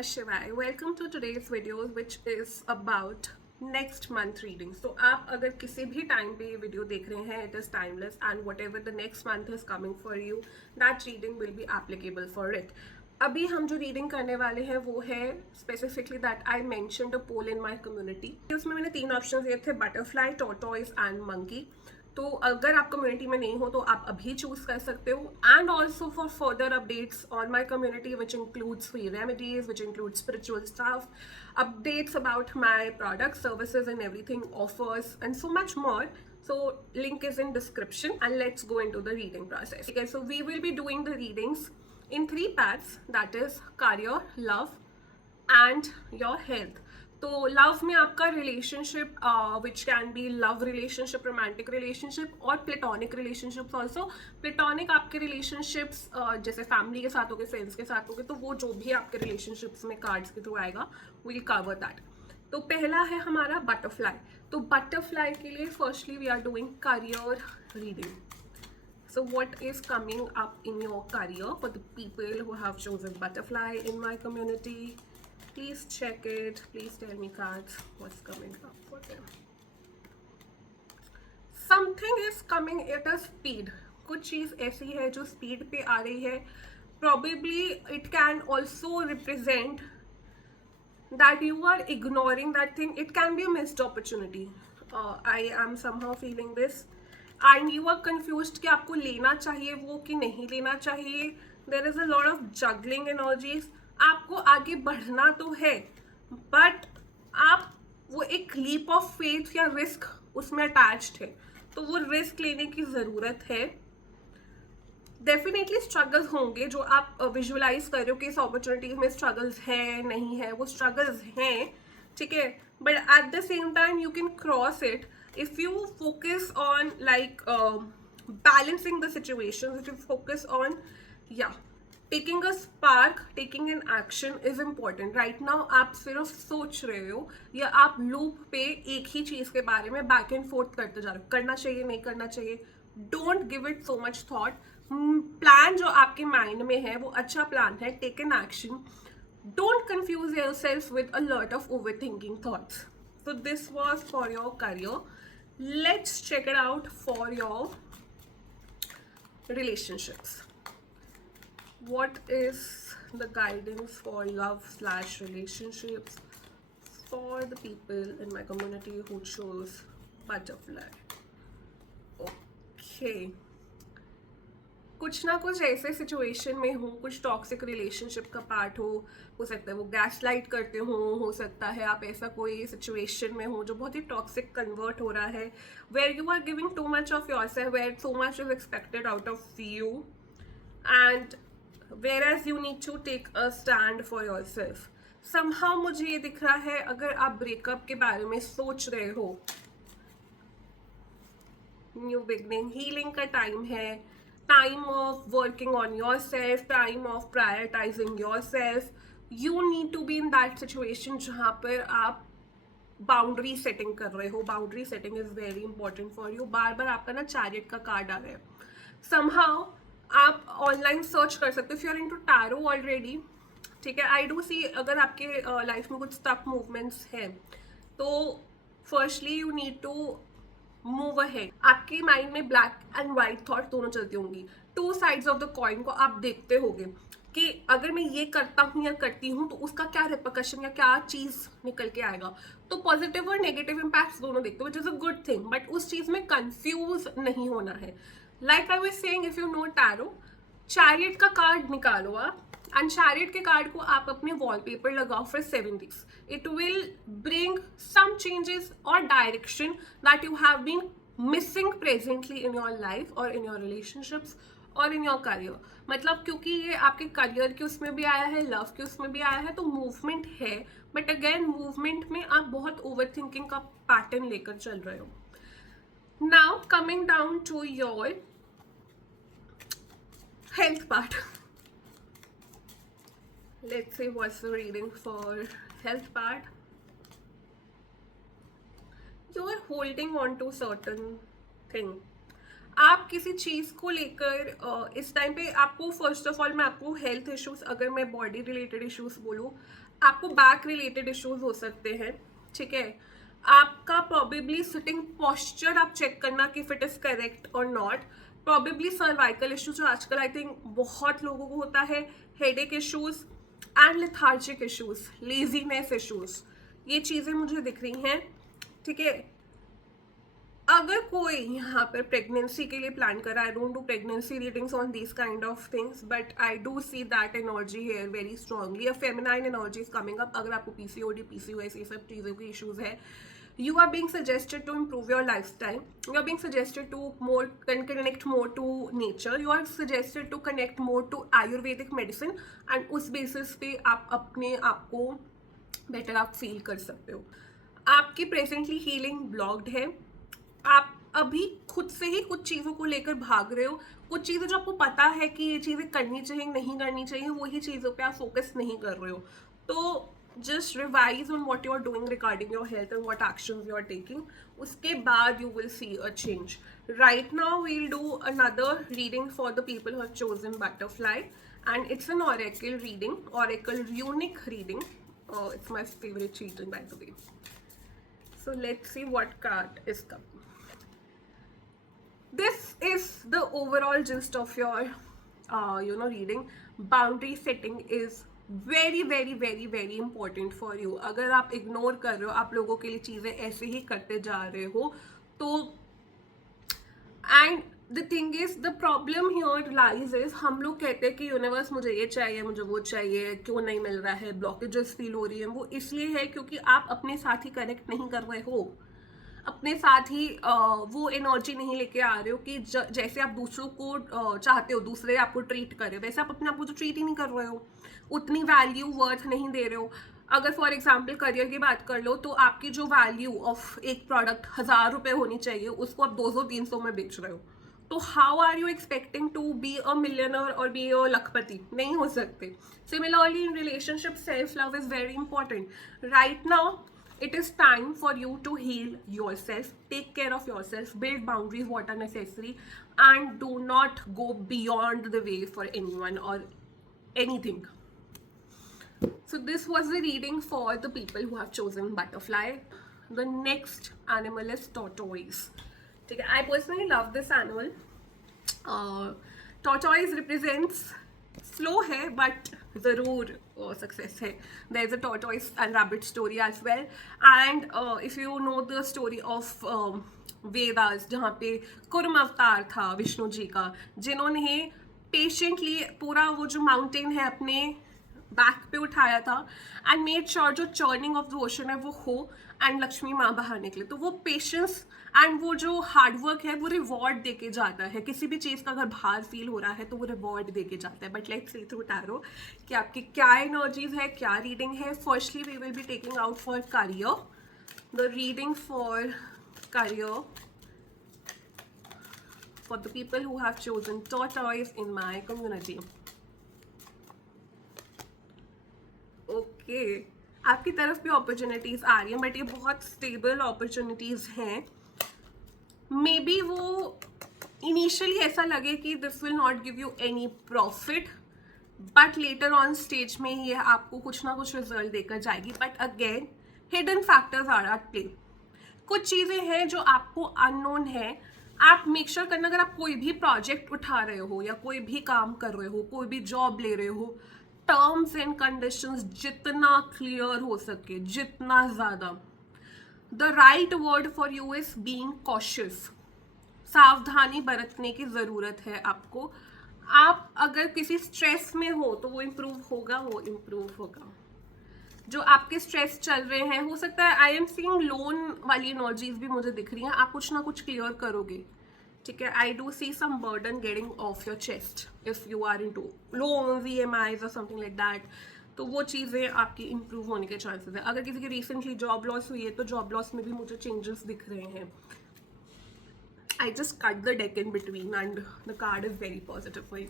Namah Shivaya. Welcome to today's video which is about next month reading. So आप अगर किसी भी time पे ये वीडियो देख रहे हैं, it is timeless and whatever the next month is coming for you, that reading will be applicable for it. अभी हम जो रीडिंग करने वाले हैं वो है specifically that I mentioned a poll in my community. उसमें मैंने 3 ऑप्शंस दिए थे, बटरफ्लाई, टॉर्टॉइस एंड मंकी. तो अगर आप कम्युनिटी में नहीं हो तो आप अभी चूज कर सकते हो. And also for further updates on my community which includes free remedies, which include spiritual staff, updates about my products, services and everything, offers and so much more. So link is in description and let's go into the reading process. Okay, so we will be doing the readings in 3 parts, that is career, love and your health. तो love में आपका relationship which can be love relationship, romantic relationship और platonic relationships also. Platonic आपके relationships जैसे family के साथ हो गए, फ्रेंड्स के साथ हो गए, तो वो जो भी आपके रिलेशनशिप्स में कार्ड्स के थ्रू आएगा विल कवर दैट. तो पहला है हमारा बटरफ्लाई. तो बटरफ्लाई के लिए firstly we are doing career reading. So what is coming up in your career for the people who have chosen butterfly in my community? Please check it. Please tell me cards what's coming up for them. Something is coming at a speed. कुछ चीज़ ऐसी है जो speed पे आ रही है. Probably it can also represent that you are ignoring that thing. It can be a missed opportunity. I am somehow feeling this. And you are confused कि आपको लेना चाहिए वो कि नहीं लेना चाहिए. There is a lot of juggling energies. आपको आगे बढ़ना तो है बट आप वो एक लीप ऑफ फेथ या रिस्क उसमें अटैच्ड है, तो वो रिस्क लेने की ज़रूरत है. डेफिनेटली स्ट्रगल्स होंगे जो आप विजुअलाइज कर रहे हो कि इस अपॉर्चुनिटी में स्ट्रगल्स हैं नहीं है, वो स्ट्रगल्स हैं, ठीक है. But at the same time you can cross it if you focus on like balancing the situation, if you focus on taking a spark, taking an action is important. right now आप सिर्फ सोच रहे हो या आप loop पे एक ही चीज के बारे में बैक एंड फोर्थ करते जा रहे हो, करना चाहिए नहीं करना चाहिए. Don't give it so much thought. Plan जो आपके माइंड में है वो अच्छा प्लान है, take an action. Don't confuse yourself with a lot of overthinking thoughts. So this was for your career. Let's check it out for your relationships. What is the guidance for love/relationships for the people in my community who chose butterfly? Okay. कुछ ना कुछ ऐसे situation में हो, कुछ toxic relationship का part हो सकता है वो गैस लाइट करते हो सकता है आप ऐसा कोई सिचुएशन में हो जो बहुत ही टॉक्सिक कन्वर्ट हो रहा है, where you are giving too much of yourself, where so much is expected out of you and whereas you need to take a stand for yourself. Somehow मुझे ये दिख रहा है अगर आप ब्रेकअप के बारे में सोच रहे हो, न्यू बिगनिंग, हीलिंग का टाइम है, time of working on yourself, time of prioritizing yourself. You need to be in that situation जहाँ पर आप बाउंड्री सेटिंग कर रहे हो. Boundary setting is very important for you. बार बार आपका ना चैरियट का कार्ड आ रहा है. समहाउ आप ऑनलाइन सर्च कर सकते हो if you are into tarot already, ठीक है. आई डू सी अगर आपके लाइफ में कुछ स्टक मूवमेंट्स हैं तो firstly you need to move ahead. आपके माइंड में ब्लैक एंड व्हाइट थॉट दोनों चलती होंगी. 2 साइड्स ऑफ द कॉइन को आप देखते होंगे कि अगर मैं ये करता हूँ या करती हूँ तो उसका क्या रिपरकशन या क्या चीज निकल के आएगा. तो पॉजिटिव और नेगेटिव इम्पैक्ट्स दोनों देखते हो which is a good thing, but उस चीज में कंफ्यूज नहीं होना है. Like I was saying, if you no tarot, chariot का कार्ड निकालो आप एंड चैरियट के कार्ड को आप अपने वॉलपेपर लगाओ for 7 days. It will bring some changes or direction that you have been missing presently in your life or in your relationships or in your career. मतलब क्योंकि ये आपके करियर के उसमें भी आया है, लव के उसमें भी आया है, तो मूवमेंट है. बट अगेन मूवमेंट में आप बहुत ओवर थिंकिंग का पैटर्न लेकर चल रहे हो. Now coming down to your health part. Let's see what's the reading for health part. You are holding on to certain thing. आप किसी चीज़ को लेकर इस टाइम पे आपको, फर्स्ट ऑफ ऑल मैं आपको हेल्थ इश्यूज, अगर मैं बॉडी रिलेटेड इश्यूज बोलूँ, आपको बैक रिलेटेड इश्यूज हो सकते हैं, ठीक है। आपका प्रॉबेबली सिटिंग पॉस्चर आप चेक करना कि इफ इट इज करेक्ट और नॉट। प्रॉबेबली सर्वाइकल इश्यूज जो आजकल आई थिंक बहुत लोगों को होता है, headache issues and lethargic issues, laziness issues, ये चीज़ें मुझे दिख रही हैं, ठीक है। अगर कोई यहाँ पर प्रेगनेंसी के लिए प्लान कर रहा है, I don't do pregnancy readings on this kind of things, but I do see that energy here very strongly, a feminine energy is coming up. अगर आपको पीसीओडी, पीसीओएस, ये सब चीज़ों के इश्यूज है, you are being suggested to improve your lifestyle, you are being suggested to more connect more to nature, you are suggested to connect more to ayurvedic medicine, and उस basis पे आप अपने आप को बेटर आप feel कर सकते हो। आपकी प्रेजेंटली हीलिंग ब्लॉक्ड है, आप अभी खुद से ही कुछ चीज़ों को लेकर भाग रहे हो, कुछ चीज़ें जो आपको पता है कि ये चीज़ें करनी चाहिए, नहीं करनी चाहिए, वही चीज़ों पे आप फोकस नहीं कर रहे हो। तो just revise on what you are doing regarding your health and what actions you are taking. उसके बाद you will see a change. Right now we'll do another reading for the people who have chosen butterfly, and it's an oracle reading, oracle runic reading. It's my favorite reading, by the way. So let's see what card is coming. This is the overall gist of your reading. Boundary setting is very very very very important for you. अगर आप ignore कर रहे हो, आप लोगों के लिए चीज़ें ऐसे ही करते जा रहे हो, तो and the thing is, the problem here lies is, हम लोग कहते हैं कि यूनिवर्स मुझे ये चाहिए, मुझे वो चाहिए, क्यों नहीं मिल रहा है, ब्लॉकेजेस फील हो रही है, वो इसलिए है क्योंकि आप अपने साथ ही कनेक्ट नहीं कर रहे हो, अपने साथ ही वो एनर्जी नहीं लेके आ रहे हो कि जैसे आप दूसरों को चाहते हो दूसरे आपको ट्रीट करें, वैसे आप अपने आप को तो ट्रीट ही नहीं कर रहे हो, उतनी वैल्यू वर्थ नहीं दे रहे हो। अगर फॉर एग्जाम्पल करियर की बात कर लो, तो आपकी जो वैल्यू ऑफ एक प्रोडक्ट 1000 रुपये होनी चाहिए, उसको आप 200-300 में बेच रहे हो, तो how are you expecting to be a millionaire और बी अ लखपति? नहीं हो सकते। Similarly in relationship, self love is very important. Right now it is time for you to heal yourself, take care of yourself, build boundaries what are necessary, and do not go beyond the way for anyone or anything. So this was the reading for the people who have chosen butterfly. The next animal is tortoise. Okay, I personally love this animal. Tortoise represents slow है but ज़रूर success है। There is a tortoise and rabbit story as well, and if you know the story of Vedas, जहाँ पे कुर्म अवतार था विष्णु जी का, जिन्होंने पेशेंटली पूरा वो जो माउंटेन है अपने बैक पे उठाया था एंड मेड श्योर जो चर्निंग ऑफ द ओशन है वो हो एंड लक्ष्मी माँ बाहर निकले। तो वो पेशेंस एंड वो जो हार्डवर्क है वो रिवॉर्ड देके जाता है। किसी भी चीज़ का अगर भार फील हो रहा है तो वो रिवॉर्ड देके जाता है। But let's see through tarot कि आपकी क्या एनर्जीज है, क्या रीडिंग है। Firstly we will be taking out for career, the reading for career for the people who have chosen tortoise in my community. Okay, आपकी तरफ भी अपॉर्चुनिटीज आ रही हैं, बट ये बहुत स्टेबल अपॉर्चुनिटीज हैं। मे बी वो इनिशियली ऐसा लगे कि this will not give you any profit, but later on stage में ये आपको कुछ ना कुछ रिजल्ट देकर जाएगी। But again hidden factors are at play. कुछ चीज़ें हैं जो आपको अननोन है। आप मेक श्योर करना, अगर आप कोई भी प्रोजेक्ट उठा रहे हो या कोई भी काम कर रहे हो, कोई भी जॉब ले रहे हो, टर्म्स एंड कंडीशंस जितना क्लियर हो सके, जितना ज़्यादा। The right word for you is being cautious. सावधानी बरतने की ज़रूरत है आपको। आप अगर किसी स्ट्रेस में हो तो वो इम्प्रूव होगा, वो इम्प्रूव होगा। जो आपके स्ट्रेस चल रहे हैं, हो सकता है आई एम सीइंग लोन वाली एनर्जीज भी मुझे दिख रही हैं। आप कुछ ना कुछ क्लियर करोगे, ठीक है। I do see some burden getting off your chest if you are into loans, EMIs और समथिंग लाइक दैट। तो वो चीज़ें आपकी इंप्रूव होने के चांसेस है। अगर किसी की रिसेंटली जॉब लॉस हुई है तो जॉब लॉस में भी मुझे चेंजेस दिख रहे हैं। I just cut the deck in between and the card is very positive for you.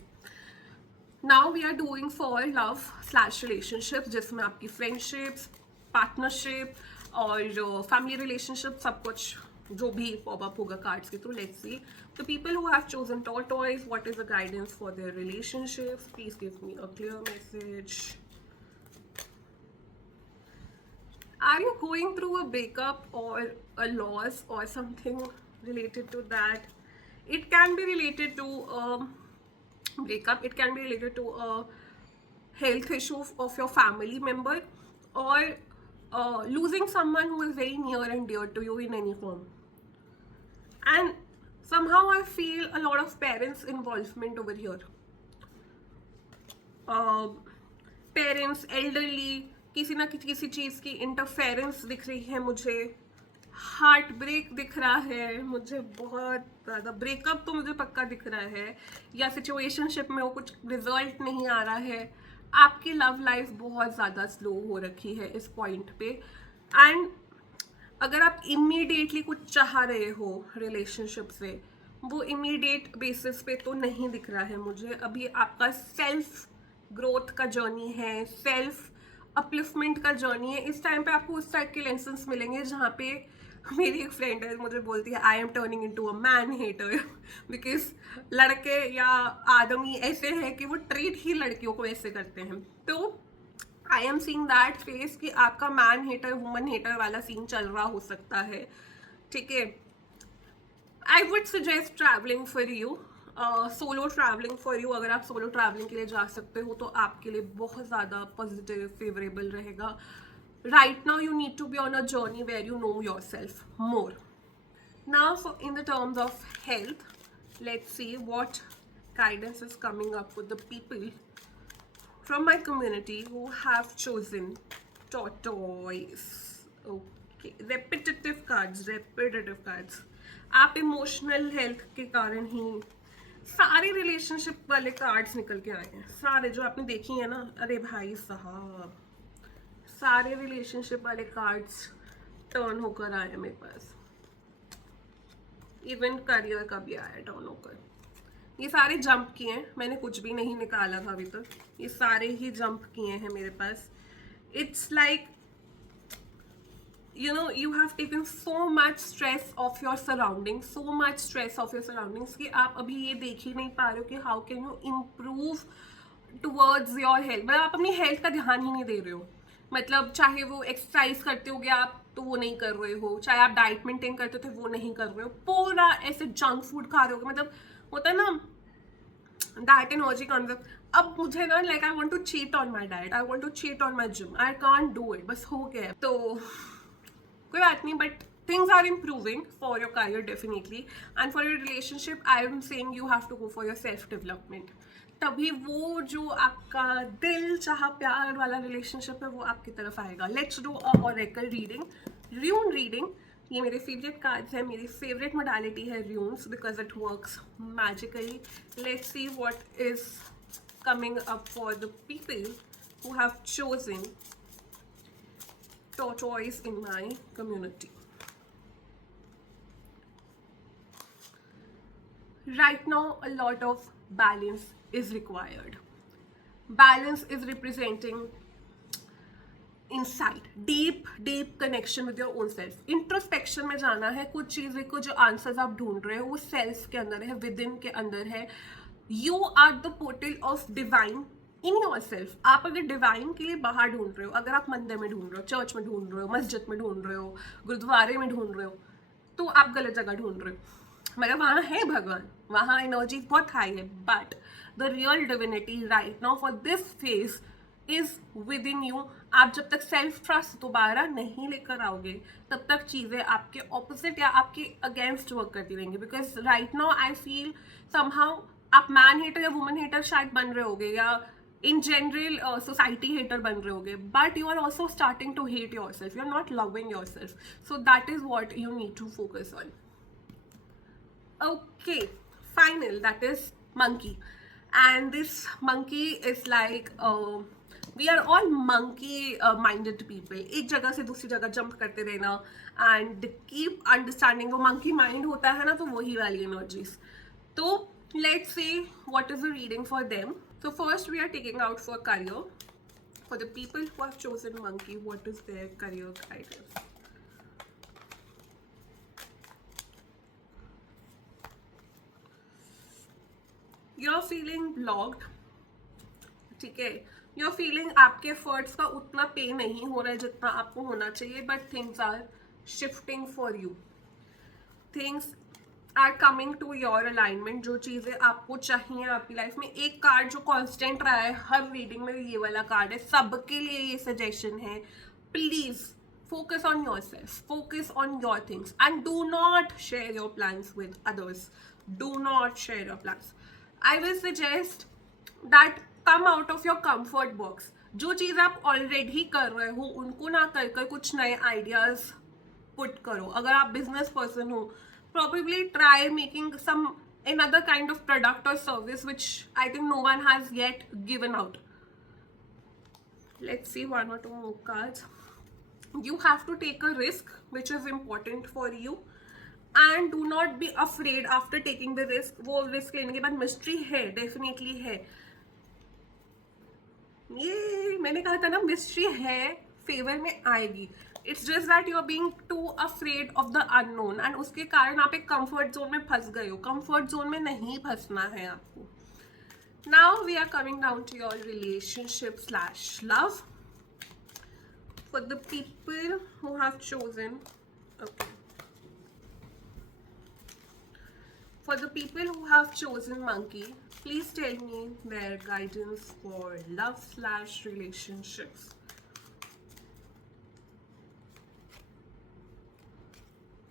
Now we are doing for love slash relationship, जिसमें आपकी फ्रेंडशिप्स, पार्टनरशिप और फैमिली रिलेशनशिप सब कुछ जो भी पॉप अप होगा कार्ड्स के through. Let's see the people who have chosen tortoise, what is the guidance for their relationships. Please give me a clear message. Are you going through a breakup or a loss or something related to that? It can be related to a breakup, it can be related to a health issue of your family member, or losing someone who is very near and dear to you in any form. And somehow I feel a lot of parents' involvement over here. Parents, elderly, किसी ना किसी चीज़ की interference दिख रही है मुझे. Heart break दिख रहा है मुझे, बहुत ज़्यादा ब्रेकअप तो मुझे पक्का दिख रहा है, या सिचुएशनशिप में वो कुछ रिजल्ट नहीं आ रहा है. आपकी लव लाइफ बहुत ज़्यादा स्लो हो रखी है इस पॉइंट पे. एंड अगर आप इमीडिएटली कुछ चाह रहे हो रिलेशनशिप से, वो इमीडिएट बेसिस पे तो नहीं दिख रहा है मुझे. अभी आपका सेल्फ ग्रोथ का जर्नी है, सेल्फ अपलिफ्टमेंट का जर्नी है. इस टाइम पे आपको उस टाइप के लेसन्स मिलेंगे जहाँ पे मेरी एक फ्रेंड है, मुझे बोलती है I am turning into a man hater, because लड़के या आदमी ऐसे हैं कि वो ट्रीट ही लड़कियों को ऐसे करते हैं. तो I am seeing that face कि आपका मैन हेटर वुमन हेटर वाला सीन चल रहा हो सकता है. ठीक है, I would suggest travelling for you, solo travelling for you. अगर आप सोलो ट्रैवलिंग के लिए जा सकते हो तो आपके लिए बहुत ज़्यादा पॉजिटिव फेवरेबल रहेगा. Right now you need to be on a journey where you know yourself more. Now in the terms of health, let's see what guidance is coming up with the people from my community who have chosen tortoise. Okay, repetitive cards. आप emotional health के कारण ही सारे relationship वाले cards निकल के आए हैं. सारे जो आपने देखी है ना, अरे भाई साहब, सारे रिलेशनशिप वाले कार्ड्स टर्न होकर आए हैं मेरे पास. इवन करियर का भी आया टर्न होकर. ये सारे जंप किए हैं, मैंने कुछ भी नहीं निकाला था अभी तक. ये सारे ही जंप किए हैं मेरे पास. It's like you know, you have taken so much stress of your surroundings, कि आप अभी ये देख ही नहीं पा रहे हो कि how can you improve towards your health. मतलब आप अपनी हेल्थ का ध्यान ही नहीं दे रहे हो. मतलब चाहे वो एक्सरसाइज करते हो आप तो वो नहीं कर रहे हो, चाहे आप डाइट मेंटेन करते थे वो नहीं कर रहे हो, पूरा ऐसे जंक फूड खा रहे हो. मतलब होता है ना डाइट एनर्जी कॉन्सेप्ट. अब मुझे ना like I want to cheat on my diet, I want to cheat on my gym, I can't do it. बस हो गया. तो कोई बात नहीं, but things are improving for your career definitely. And for your relationship I am saying you have to go for your self development. तभी वो जो आपका दिल चाह प्यार वाला रिलेशनशिप है वो आपकी तरफ आएगा. Let's do a oracle reading, rune reading. ये मेरे फेवरेट कार्ड्स हैं, मेरी फेवरेट मोडालिटी है runes because it works magically. Let's see what is coming up for the people who have chosen tortoise in my community. Right now a lot of balance is required. Balance is representing insight, deep connection with your own self. Introspection में जाना है. कुछ चीज़ें को जो answers आप ढूंढ रहे हो वो सेल्फ के अंदर है, विद इन के अंदर है. You are the portal of divine in yourself. आप अगर डिवाइन के लिए बाहर ढूंढ रहे हो, अगर आप मंदिर में ढूंढ रहे हो, चर्च में ढूंढ रहे हो, मस्जिद में ढूंढ रहे हो, गुरुद्वारे में ढूंढ रहे हो, तो आप गलत जगह ढूंढ रहे हो. मतलब वहाँ है भगवान, वहाँ एनर्जी बहुत हाई है, but the real divinity right now for this phase is with in you. आप जब तक सेल्फ ट्रस्ट दोबारा नहीं लेकर आओगे तब तक चीज़ें आपके ऑपोजिट या आपके अगेंस्ट वर्क करती रहेंगी. Because right now I feel somehow आप मैन हेटर या वुमन हेटर शायद बन रहे होगे, या in general society hater ban rahe hoge, but you are also starting to hate yourself. You are not loving yourself, so that is what you need to focus on. Okay, final, that is monkey. And this monkey is like we are all monkey minded people. एक जगह से दूसरी जगह jump करते रहना and keep understanding. वो monkey mind होता है ना, तो वही वाली energies. तो let's see what is the reading for them. So first we are taking out for career. For the people who have chosen monkey, what is their career guidance? You are feeling blocked, ठीक है, you are feeling आपके efforts का उतना पे नहीं हो रहा है जितना आपको होना चाहिए, but things are shifting for you, things are coming to your alignment, जो चीज़ें आपको चाहिए आपकी लाइफ में। एक कार्ड जो कांस्टेंट रहा है हर रीडिंग में, ये वाला कार्ड है, सबके लिए ये सजेशन है, please focus on yourself, focus on your things, and do not share your plans with others. Do not share your plans. I will suggest that come out of your comfort box. जो चीज़ आप already कर रहे हो उनको ना कर कर कुछ नए आइडियाज पुट करो। अगर आप बिजनेस पर्सन हो, probably try making some another kind of product or service which I think no one has yet given out. Let's see one or two more cards. You have to take a risk which is important for you, and do not be afraid after taking the risk. वो risk लेने के बाद mystery है, definitely है, ये मैंने कहा था ना, mystery है, फेवर में आएगी। It's just that you are being too afraid of the unknown, and उसके कारण आप एक कंफर्ट जोन में फंस गए हो। कंफर्ट जोन में नहीं फंसना है आपको। Now we are coming down to your relationship slash love for the people who have chosen, okay, for the people who have chosen monkey, please tell me their guidance for love slash relationships.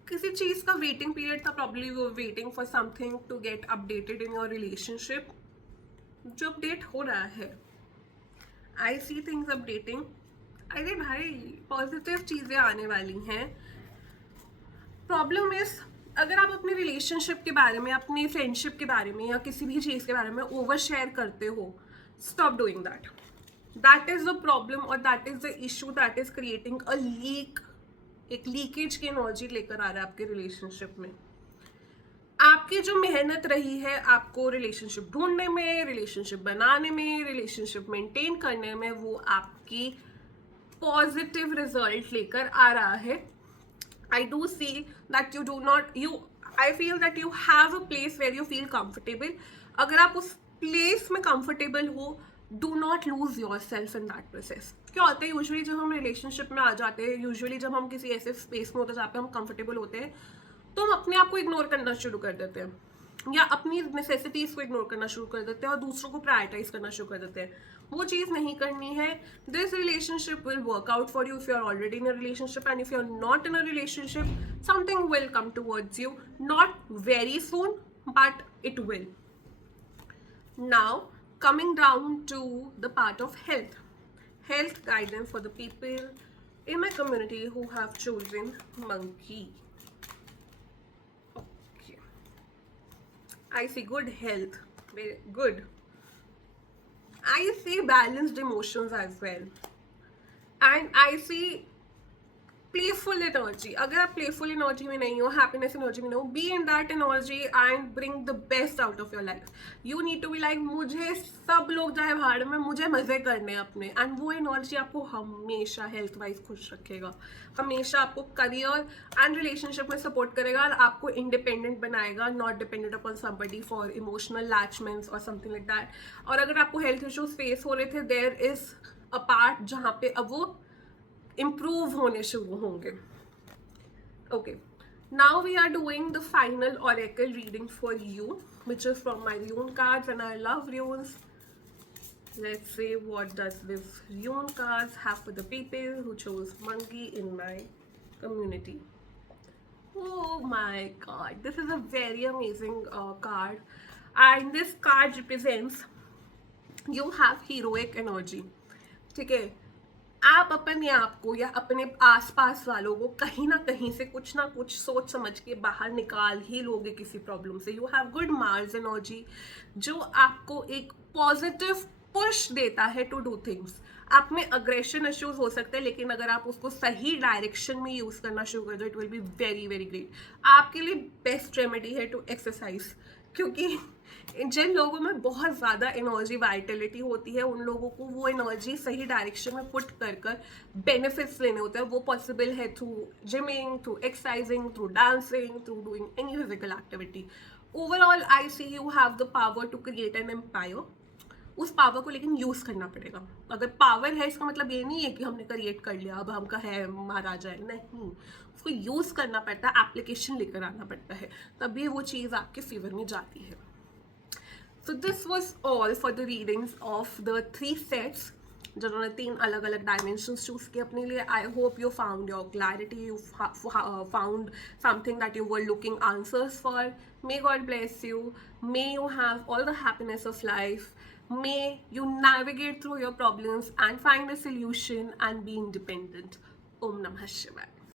किसी चीज का waiting period था, probably you are waiting for something to get updated in your relationship, जो update हो रहा है। I see things updating. अरे भाई, पॉजिटिव चीजें आने वाली हैं। प्रॉब्लम इज, अगर आप अपने रिलेशनशिप के बारे में, अपनी फ्रेंडशिप के बारे में या किसी भी चीज़ के बारे में ओवर शेयर करते हो, stop doing that. That is the problem और that is the issue that is creating a leak. एक लीकेज की एनर्जी लेकर आ रहा है आपके रिलेशनशिप में। आपकी जो मेहनत रही है आपको रिलेशनशिप ढूंढने में, रिलेशनशिप बनाने में, रिलेशनशिप मेंटेन करने में, वो आपकी पॉजिटिव रिजल्ट लेकर आ रहा है। I do see that you do not, I feel that you have a place where you feel comfortable. अगर आप उस place में comfortable हो, do not lose yourself in that process. क्या होता है यूजुअली जब हम रिलेशनशिप में आ जाते हैं, यूजुअली जब हम किसी ऐसे स्पेस में होते हैं जहाँ पे हम कंफर्टेबल होते हैं, तो हम अपने आप को इग्नोर करना शुरू कर देते हैं या अपनी नेसेसिटीज को इग्नोर करना शुरू कर देते हैं और दूसरों को प्रायोरिटाइज करना शुरू कर देते हैं। वो चीज़ नहीं करनी है। This relationship will work out for you if you are already in a relationship, and if you are not in a relationship, something will come towards you, not very soon but it will. Now coming down to the part of health guidance for the people in my community who have chosen monkey. Okay, I see good health, very good. I see balanced emotions as well, and I see playful energy. अगर आप playful energy में नहीं हो, happiness energy में नहीं हो, be in that energy and bring the best out of your life. You need to be like, मुझे सब लोग जाए भाड़ में, मुझे मजे करने अपने, एंड वो एनर्जी आपको हमेशा हेल्थ वाइज खुश रखेगा, हमेशा आपको करियर एंड रिलेशनशिप में सपोर्ट करेगा और आपको इंडिपेंडेंट बनाएगा, not dependent upon somebody for emotional attachments और समथिंग लाइक दैट। और अगर आपको हेल्थ इश्यूज फेस हो रहे थे, देयर इज अ पार्ट जहाँ पे अब वो improve होने शुरू होंगे। Okay, now we are doing the final oracle reading for you, which is from my rune cards, and I love runes. Let's see what does this rune cards have for the people who chose monkey in my community. Oh my god, this is a very amazing card, and this card represents you have heroic energy. ठीक है, आप अपने आप को या अपने आसपास वालों को कहीं ना कहीं से कुछ ना कुछ सोच समझ के बाहर निकाल ही लोगे किसी प्रॉब्लम से। You have good Mars energy जो आपको एक पॉजिटिव पुश देता है टू डू थिंग्स। आप में अग्रेशन इश्यूज हो सकते हैं, लेकिन अगर आप उसको सही डायरेक्शन में यूज करना शुरू कर दो, it will be very very great. आपके लिए बेस्ट रेमेडी है टू एक्सरसाइज, क्योंकि जिन लोगों में बहुत ज़्यादा एनर्जी वाइटलिटी होती है, उन लोगों को वो एनर्जी सही डायरेक्शन में पुट कर बेनिफिट्स लेने होते हैं। वो पॉसिबल है through gymming, through exercising, through dancing, through doing any physical activity. Overall I see you have the power to create an empire. उस पावर को लेकिन यूज करना पड़ेगा. अगर पावर है इसका मतलब ये नहीं है कि हमने क्रिएट कर लिया अब हमका है महाराजा है, नहीं. उसको यूज करना पड़ता है, एप्लीकेशन लेकर आना पड़ता है, तभी वो चीज आपके फेवर में जाती है. So this was all for the readings of the 3 sets जिन्होंने 3 अलग अलग डायमेंशंस चूज किए अपने लिए. I hope you found your clarity, you found something that you were looking answers for. May God bless you, may you have all the happiness of life, may you navigate through your problems and find a solution and be independent. Om Namah Shivaya.